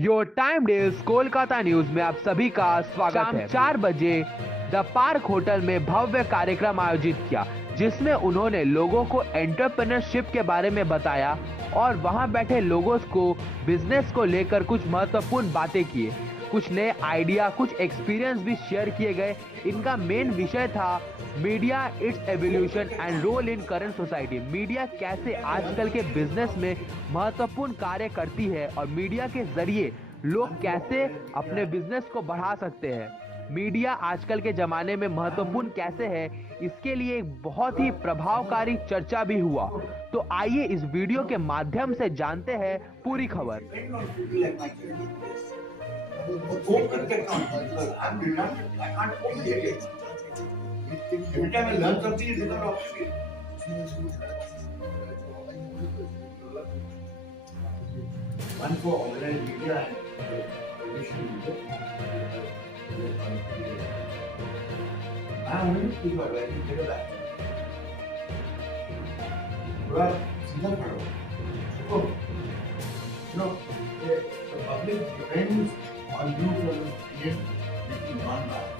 Your time days Kolkata news में आप सभी का स्वागत है। 4 बजे द पार्क होटल में भव्य कार्यक्रम आयोजित किया, जिसमें उन्होंने लोगों को एंटरप्रेन्योरशिप के बारे में बताया और वहां बैठे लोगों को बिजनेस को लेकर कुछ महत्वपूर्ण बातें किए। कुछ नए आइडिया, कुछ एक्सपीरियंस भी शेयर किए गए। इनका मेन विषय था media, its evolution and role in current society. Media कैसे आजकल के बिजनेस में महत्वपूर्ण कार्य करती है और मीडिया के जरिए लोग कैसे अपने बिजनेस को बढ़ा सकते हैं। मीडिया आजकल के जमाने में महत्वपूर्ण कैसे है, इसके लिए एक बहुत ही प्रभावकारी चर्चा भी हुआ। तो आइए इस वीडियो के माध्यम से जानते हैं पूरी खबर। Cope with technology because I'm redundant. I can't cope with it. Every time I learn something, it becomes obsolete. One for organized media and traditional media. I only speak about when you get a back. थोड़ा सीधा पढ़ो. देखो, the public depends on you for the create making one life.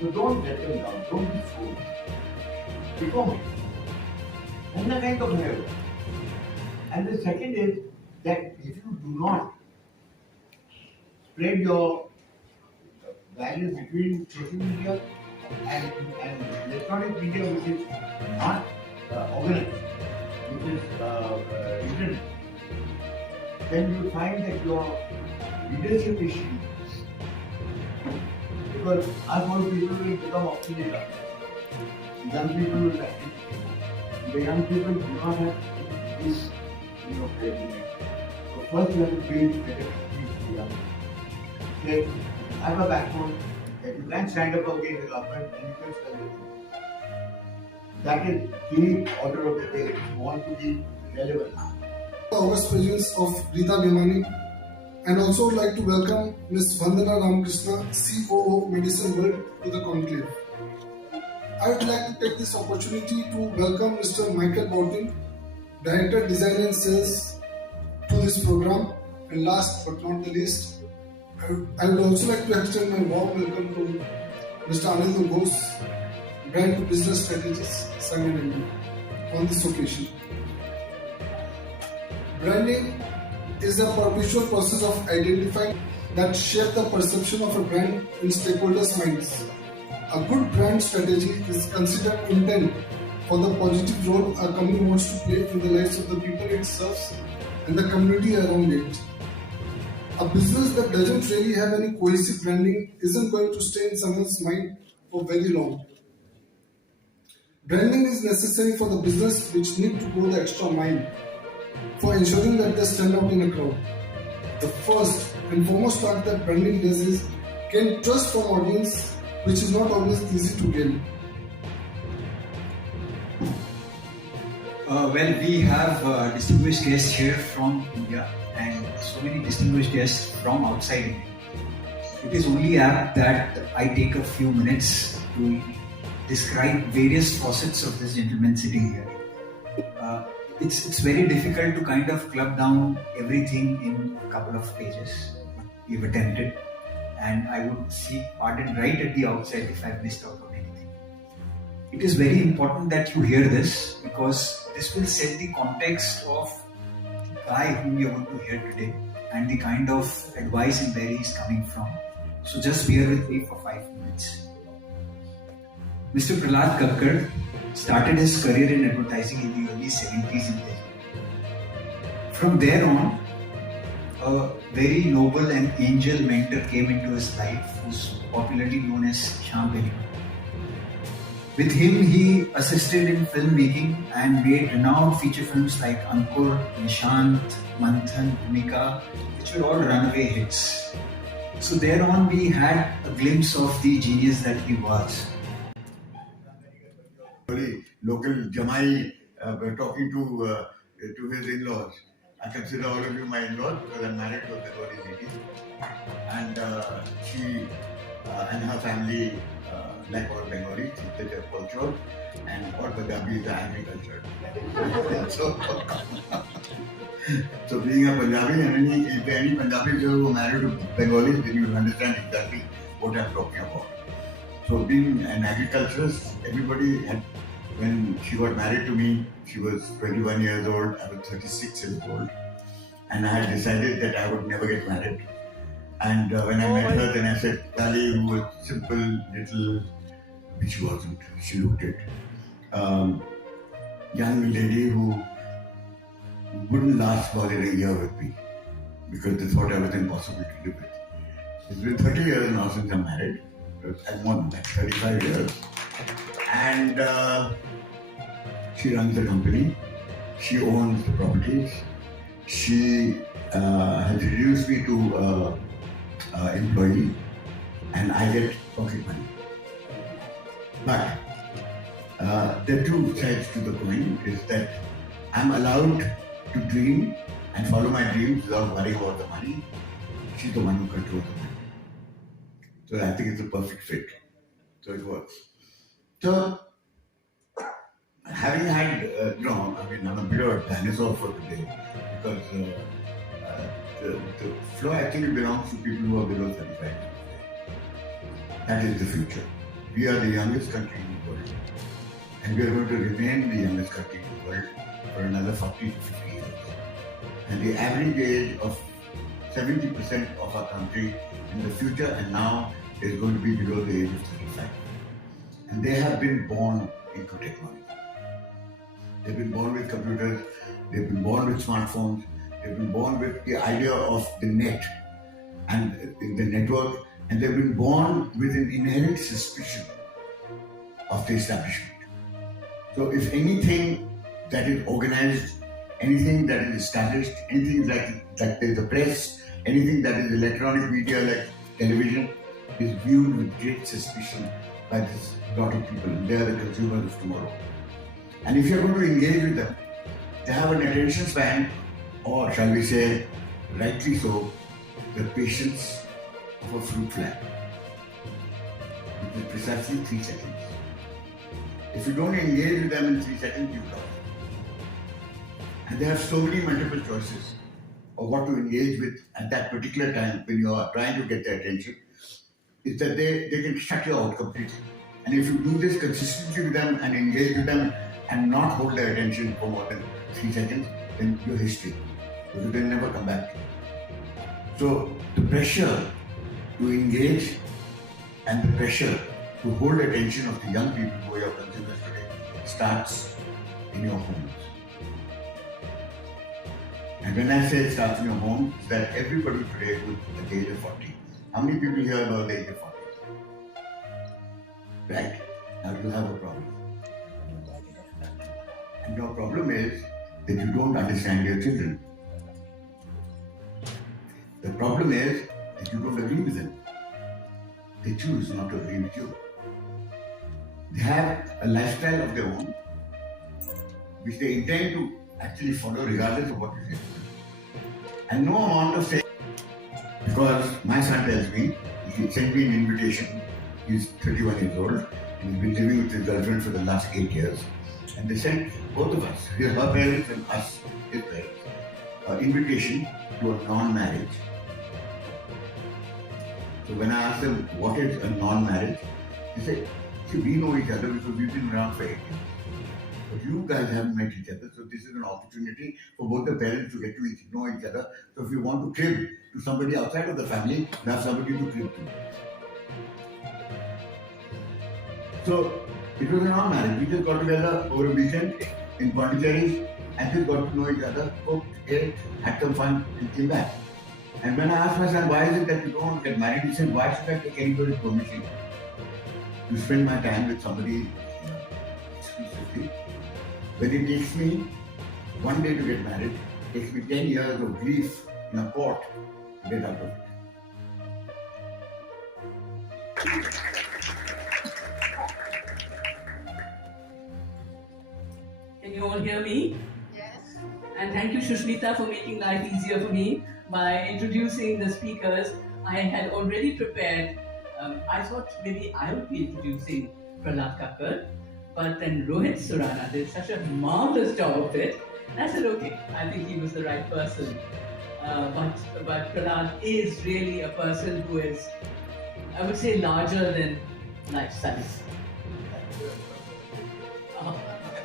So don't let them down, don't be fooled. Become it. And the kind of behavior. And the second is that if you do not spread your values between social media and electronic media, which is not organized, which is written, then you find that your leadership is shrinking. Because our people will become obsolete. Young people will like it. The young people do not have this, creativity. So first you have to build better. Say, have a backbone that you can stand up against the government and you can stand it. That is the order of the day. If you want to be relevant. August presence of Rita Bhimani, and also would like to welcome Ms. Vandana Ramakrishna, COO Medicine World, to the conclave. I would like to take this opportunity to welcome Mr. Michael Baldwin, Director Design and Sales, to this program. And last but not the least, I would also like to extend my warm welcome to Mr. Anil Ghosh, Brand to Business Strategist, Sangan India, on this occasion. Branding is a perpetual process of identifying that shape the perception of a brand in stakeholders' minds. A good brand strategy is considered intent for the positive role a company wants to play in the lives of the people it serves and the community around it. A business that doesn't really have any cohesive branding isn't going to stay in someone's mind for very long. Branding is necessary for the business which need to go the extra mile for ensuring that they stand out in a crowd. The first and foremost part that branding does is gain trust from audience, which is not always easy to gain. Well, we have distinguished guests here from India and so many distinguished guests from outside India. It is only apt that I take a few minutes to describe various facets of this gentleman sitting here. It's very difficult to kind of club down everything in a couple of pages. We've attempted, and I would seek pardon right at the outset if I've missed out on anything. It is very important that you hear this because this will set the context of the guy whom you're going to hear today and the kind of advice and where he's coming from. So just bear with me for 5 minutes. Mr. Prahlad Kakkad started his career in advertising in the early 70s in Delhi. From there on, a very noble and angel mentor came into his life, who's popularly known as Shyam Benegal. With him, he assisted in filmmaking and made renowned feature films like Ankur, Nishant, Manthan, Bhumika, which were all runaway hits. So thereon, we had a glimpse of the genius that he was. Local Jamai talking to his in-laws. I consider all of you my in-laws because I'm married to a Bengali lady. And she and her family, like all Bengalis, they're cultured, and all Punjabis are agriculture. So being a Punjabi, and if any Punjabis who are married to Bengalis, then you will understand exactly what I'm talking about. So being an agriculturist, everybody had, when she got married to me, she was 21 years old, I was 36 years old. And I had decided that I would never get married. And when I met her, then I said, Kali, who was simple, little, which she wasn't. She looked it. Young lady who wouldn't last more than a year with me because they thought I was impossible to live with. It's been 30 years now since I'm married. I'm more than that, 35 years. And she runs the company. She owns the properties. She has reduced me to employee, and I get pocket money. But the two sides to the coin is that I'm allowed to dream and follow my dreams without worrying about the money. She's the one who controls the money. So I think it's a perfect fit. So it works. So having had, I'm a bit of a dinosaur for today because the floor actually belongs to people who are below 35. That is the future. We are the youngest country in the world. And we are going to remain the youngest country in the world for another 40 to 50 years. And the average age of 70% of our country in the future and now is going to be below the age of 35. And they have been born into technology. They've been born with computers, they've been born with smartphones, they've been born with the idea of the net and the network, and they've been born with an inherent suspicion of the establishment. So if anything that is organized, anything that is established, anything like the press, anything that is electronic media like television is viewed with great suspicion by this lot of people. They are the consumers of tomorrow. And if you're going to engage with them, they have an attention span, or shall we say, rightly so, the patience of a fruit fly. It is precisely 3 seconds. If you don't engage with them in 3 seconds, you lose. And they have so many multiple choices of what to engage with at that particular time when you are trying to get their attention, is that they can shut you out completely. And if you do this consistently with them and engage with them and not hold their attention for more than 3 seconds, then you're history. Because they'll never come back. So the pressure to engage and the pressure to hold attention of the young people who are your consumers today starts in your homes. And when I say it starts in your home, it's that everybody today who is at the age of 40. How many people here are the age of 40? Right? Now you have a problem. And your problem is that you don't understand your children. The problem is that you don't agree with them. They choose not to agree with you. They have a lifestyle of their own, which they intend to actually follow regardless of what you say. And no amount of saying, because my son tells me, he sent me an invitation, he's 31 years old, and he's been living with his girlfriend for the last 8 years. And they sent both of us, her parents and us, his parents, an invitation to a non-marriage. So when I asked them, what is a non-marriage? They said, see, we know each other because we've been around for 8 years. But you guys haven't met each other, so this is an opportunity for both the parents to get to know each other. So if you want to crib to somebody outside of the family, you have somebody to crib to. So it was a non-marriage. We just got together over a weekend in Pondicherry and just got to know each other, cooked, ate, had some fun, and came back. And when I asked my son, why is it that you don't want to get married? He said, why should I take anybody's permission to spend my time with somebody exclusively? When it takes me one day to get married, it takes me 10 years of grief in a court to get out of it. Can you all hear me? Yes. And thank you, Shushmita, for making life easier for me by introducing the speakers. I had already prepared I thought maybe I would be introducing Prahlad Kakkar, but then Rohit Surana did such a marvelous job of it. And I said, okay, I think he was the right person. But Prahlad is really a person who is, I would say, larger than life size.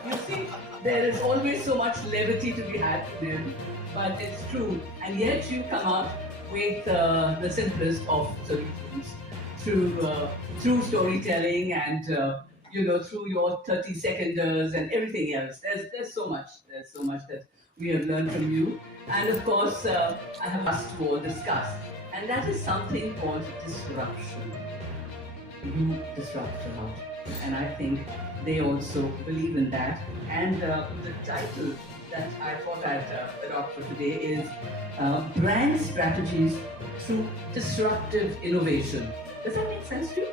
You see, there is always so much levity to be had in him, but it's true. And yet you come out with the simplest of solutions through storytelling and through your 30 seconders and everything else. There's so much. There's so much that we have learned from you. And of course, I have asked for discuss, and that is something called disruption. You disrupt a lot, and I think they also believe in that. And the title that I thought I'd adopt for today is Brand Strategies Through Disruptive Innovation. Does that make sense to you?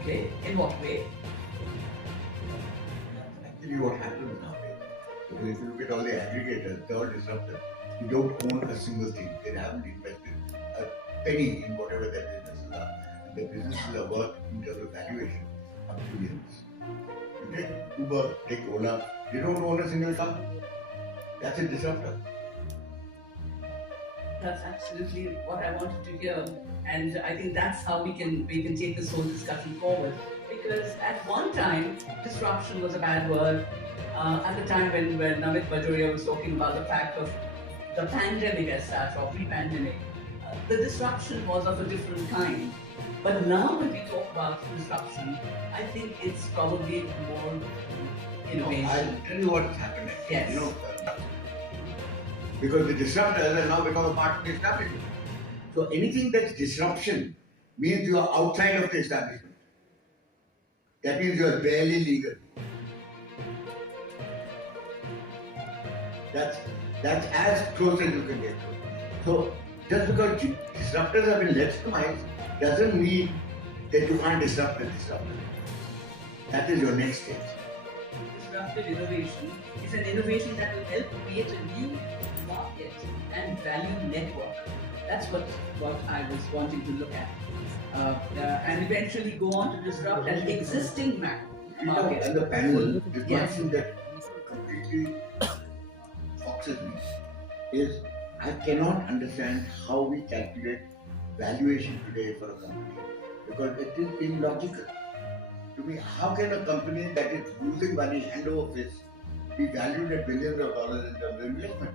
Okay, in what way? Actually, what happens nowadays, because if you look at all the aggregators, they're all disruptors. You don't own a single thing. They haven't invested a penny in whatever their businesses are. And their businesses are worth in terms of valuation up to billions. You take Uber, take Ola, they don't own a single car. That's a disruptor. That's absolutely what I wanted to hear, and I think that's how we can take this whole discussion forward. Because at one time, disruption was a bad word. At the time when Namit Bajoria was talking about the fact of the pandemic as such, or pre-pandemic, the disruption was of a different kind. But now when we talk about disruption, I think it's probably more innovation. I'll tell you what's happened. Yes. Because the disruptors have now become a part of the establishment. So anything that's disruption means you are outside of the establishment. That means you are barely legal. That's as close as you can get to. So just because disruptors have been legitimized doesn't mean that you can't disrupt the disruptor. That is your next stage. Disruptive innovation is an innovation that will help create a new market and value network. That's what I was wanting to look at. And eventually go on to disrupt an existing market. And the panel, the Yes. one thing that completely foxes me is I cannot understand how we calculate valuation today for a company because it is illogical. To me, how can a company that is losing money hand over fist be valued at billions of dollars in terms of investment?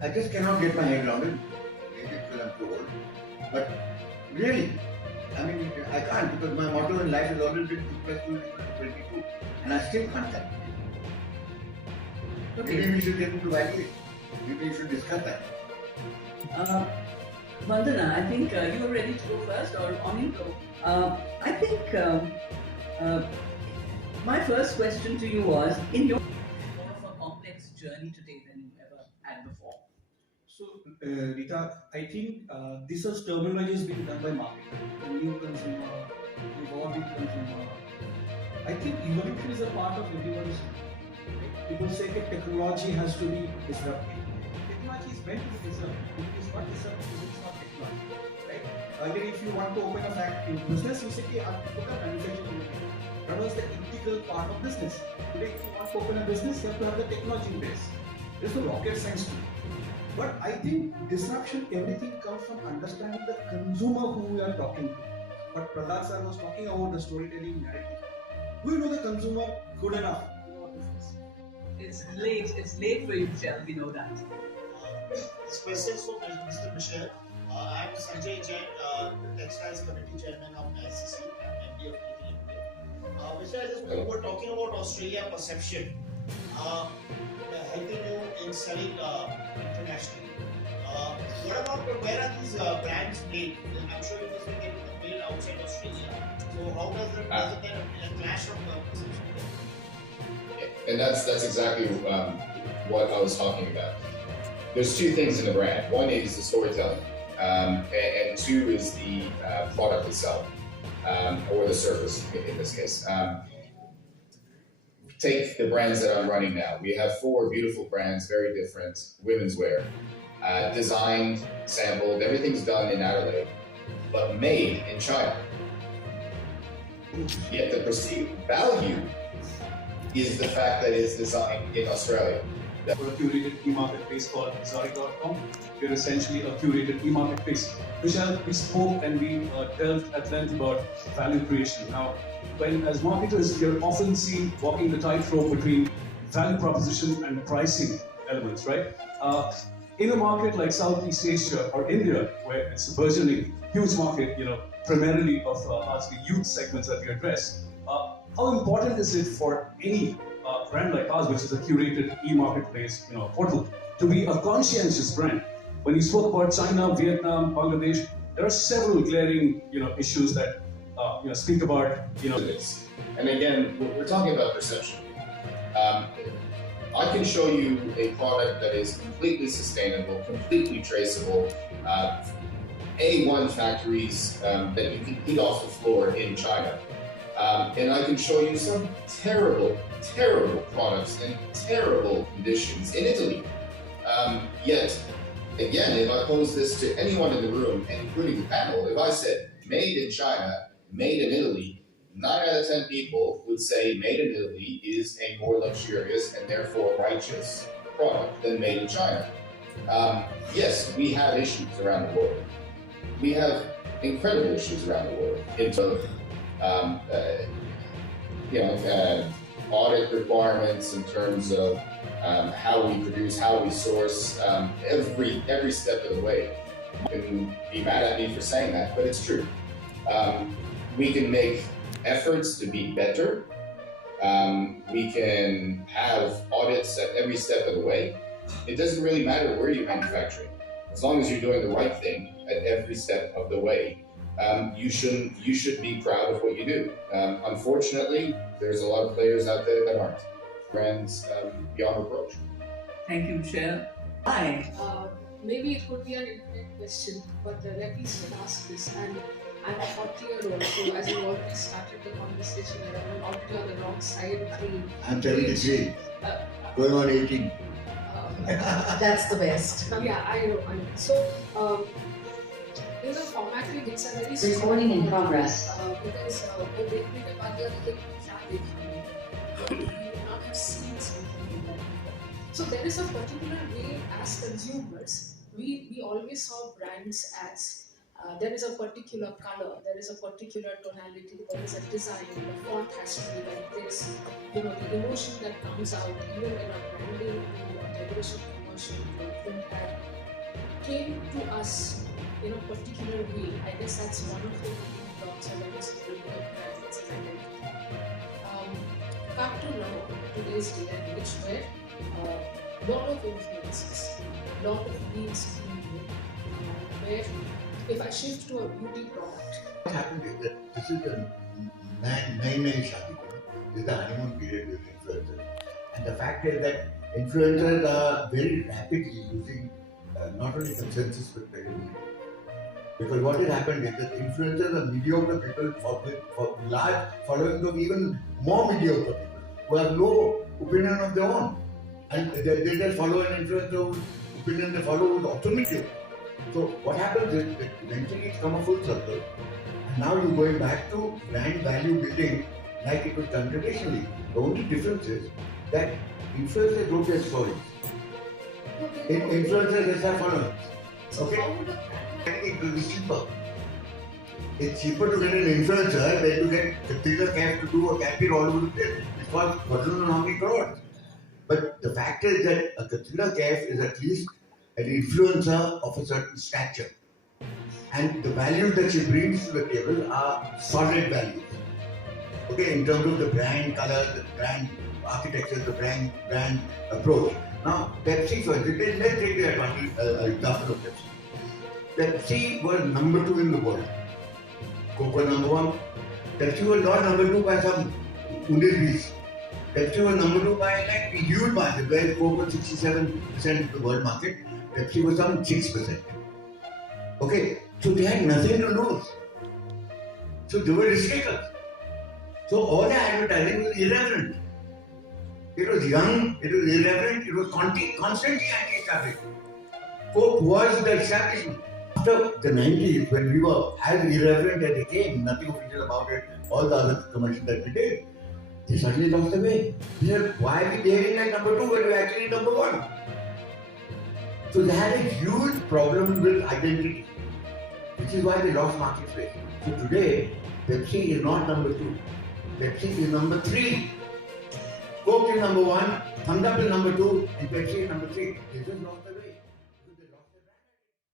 I just cannot get my head around it. Maybe because I'm too old. But really, I mean, I can't because my motto in life has always been 2 plus 2 is equal to 22. And I still can't calculate. Okay. Maybe we should get into valuation. Maybe we should discuss that. Vandana, I think you were ready to go first, or on you go. I think my first question to you was, in your more of a complex journey today than you ever had before. So, Rita, I think this is terminology is being done by marketing. The new consumer, the evolving consumer. I think evolution is a part of everyone's. Right? People say that technology has to be disruptive. Technology is meant to be disruptive. It is not disruptive, it is not technology. Right? Earlier, if you want to open a factory business, you say, okay, I'll put a manufacturing unit. That was the integral part of business. Today, if you want to open a business, you have to have the technology in place. There's no rocket science to it. But I think disruption, everything comes from understanding the consumer who we are talking to. But Prahlad sir was talking about the storytelling narrative. Do you know the consumer good enough? It's late for you, Michelle, we know that. This question is for Mr. Michelle. I am Sanjay Jain, Textiles Committee Chairman of ICC and MD of Michelle, just we were talking about Australia perception, helping you in selling internationally. What about where are these brands made? I'm sure you must be getting them made outside Australia. So how does it then clash from perception? And that's exactly what I was talking about. There's two things in the brand. One is the storytelling, and two is the product itself, or the service in this case. Take the brands that I'm running now. We have 4 beautiful brands, very different women's wear. designed, sampled, everything's done in Adelaide, but made in China. Yet the perceived value is the fact that it's designed in Australia. For a curated e-marketplace called Zari.com, we're essentially a curated e-marketplace. Vishal, we spoke and we delved at length about value creation. Now, as marketers, you're often seen walking the tightrope between value proposition and pricing elements, right? In a market like Southeast Asia or India, where it's a burgeoning, huge market, primarily of largely youth segments that we address, how important is it for any brand like ours, which is a curated e-marketplace, portal, to be a conscientious brand? When you spoke about China, Vietnam, Bangladesh, there are several glaring, issues that speak about, this. And again, we're talking about perception. I can show you a product that is completely sustainable, completely traceable, A1 factories that you can eat off the floor in China. And I can show you some terrible, terrible products in terrible conditions in Italy. Yet, again, if I pose this to anyone in the room, including the panel, if I said made in China, made in Italy, 9 out of 10 people would say made in Italy is a more luxurious and therefore righteous product than made in China. Yes, we have issues around the world. We have incredible issues around the world in terms of audit requirements, in terms of how we produce, how we source, every step of the way. You can be mad at me for saying that, but it's true. We can make efforts to be better. We can have audits at every step of the way. It doesn't really matter where you're manufacturing. As long as you're doing the right thing at every step of the way, you should be proud of what you do. Unfortunately, there's a lot of players out there that aren't. Brands beyond reproach. Thank you, Michelle. Hi. Maybe it could be an internet question, but let me still ask this. And I'm a 40-year-old, so as you already started the conversation, I'm already on the wrong side of the... I'm 73, going on 18. That's the best. Yeah, I know. So, formatting, it's a very Recording in progress. Because when they make a mother, they you will not have seen something like that. So there is a particular way as consumers, we always saw brands as there is a particular color, there is a particular tonality, there is a design, the font has to be like this. The emotion that comes out, even in a branding, a television commercial, a print ad, came to us in a particular way. I guess that's one of the blocks of the brands. Come to now, today's day and age, where lot of influences, lot of needs being made, where if I shift to a beauty product. What happened is that this is a nine shadi. This is the honeymoon period with influencers. And the fact is that influencers are very rapidly using not only consensus but credibility. Because what has happened is that influencers are mediocre people for large followings of even more mediocre people who have no opinion of their own. And they just follow an influencer whose opinion they follow is also mediocre. So what happens is that eventually it's come a full circle, and now you're going back to brand value building like it was done traditionally. The only difference is that influencers don't get stories. Influencers just have followers. Okay? It will be cheaper. It's cheaper to get an influencer than to get the Twitter cap to do a campaign all over the place. It's cost God knows how many crores. But the fact is that a consumer calf is at least an influencer of a certain stature. And the values that she brings to the table are solid values. Okay, in terms of the brand color, the brand architecture, the brand approach. Now, Pepsi, for example, let's take the example of Pepsi. Pepsi was number 2 in the world. Coca number 1. Pepsi was not number 2 by some 19-20. Pepsi was number 2 by like a huge market, where Coke was 67% of the world market. Pepsi was some 6%. Okay, so they had nothing to lose. So they were risk takers. So all the advertising was irreverent. It was young, it was irreverent, it was constantly anti-established. Coke was the establishment. After the 90s, when we were as irreverent as they came, nothing official about it, all the other commercials that we did, they suddenly lost the way. They said, why are we behaving like number 2 when we're actually number 1? So they had a huge problem with identity, which is why they lost market space. So today, Pepsi is not number 2. Pepsi is number 3. Coke is number 1, Thums Up is number 2, and Pepsi is number 3. They just lost the way.